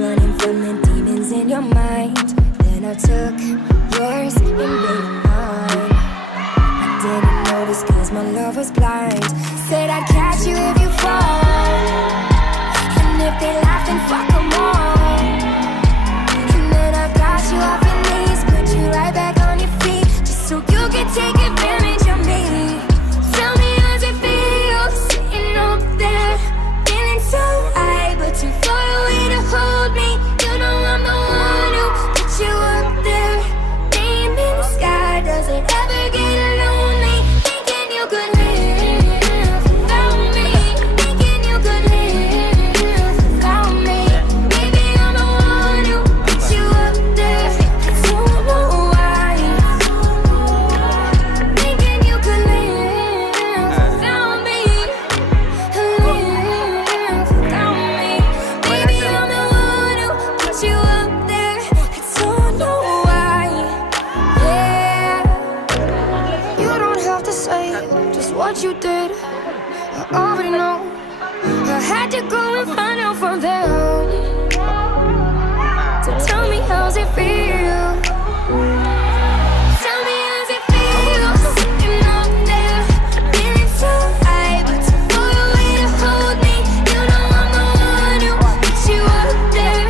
running from the demons in your mind. Then I took yours and made it mine. I didn't notice cause my love was blind. Said I'd catch you if you fall, and if they laugh then fuck them all. And then I got you off your knees, put you right back on your feet, just so you could take advantage of me. Tell me how's it feel, sitting up there, feeling so high, but too far away to hold me. You know I'm the one who put you up there, name in the sky. Does it ever get lonely, thinking you could live without me, thinking you could live without me? Maybe I'm the one who put you up there, I don't know why, thinking you could live without me, live without me. Maybe I'm the one who put you up there, I don't know why. Yeah, you don't have to say just what you did, I already know. I had to go and find out from them. So tell me how's it feel, tell me how's it feel, sitting up there, feeling so high, but too far away to hold me. You know I'm the one who put you up there,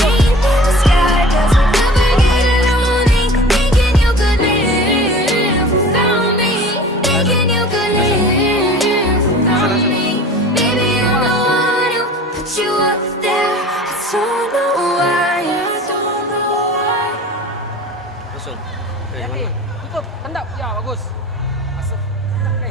name in the sky. Does it ever get lonely, thinking you could live without me, thinking you could live without me? Baby, I'm the one who put you up there, I don't know why, I don't know why. Kosong. Tutup, tendap. Ya, bagus. Masuk. Tendap ni.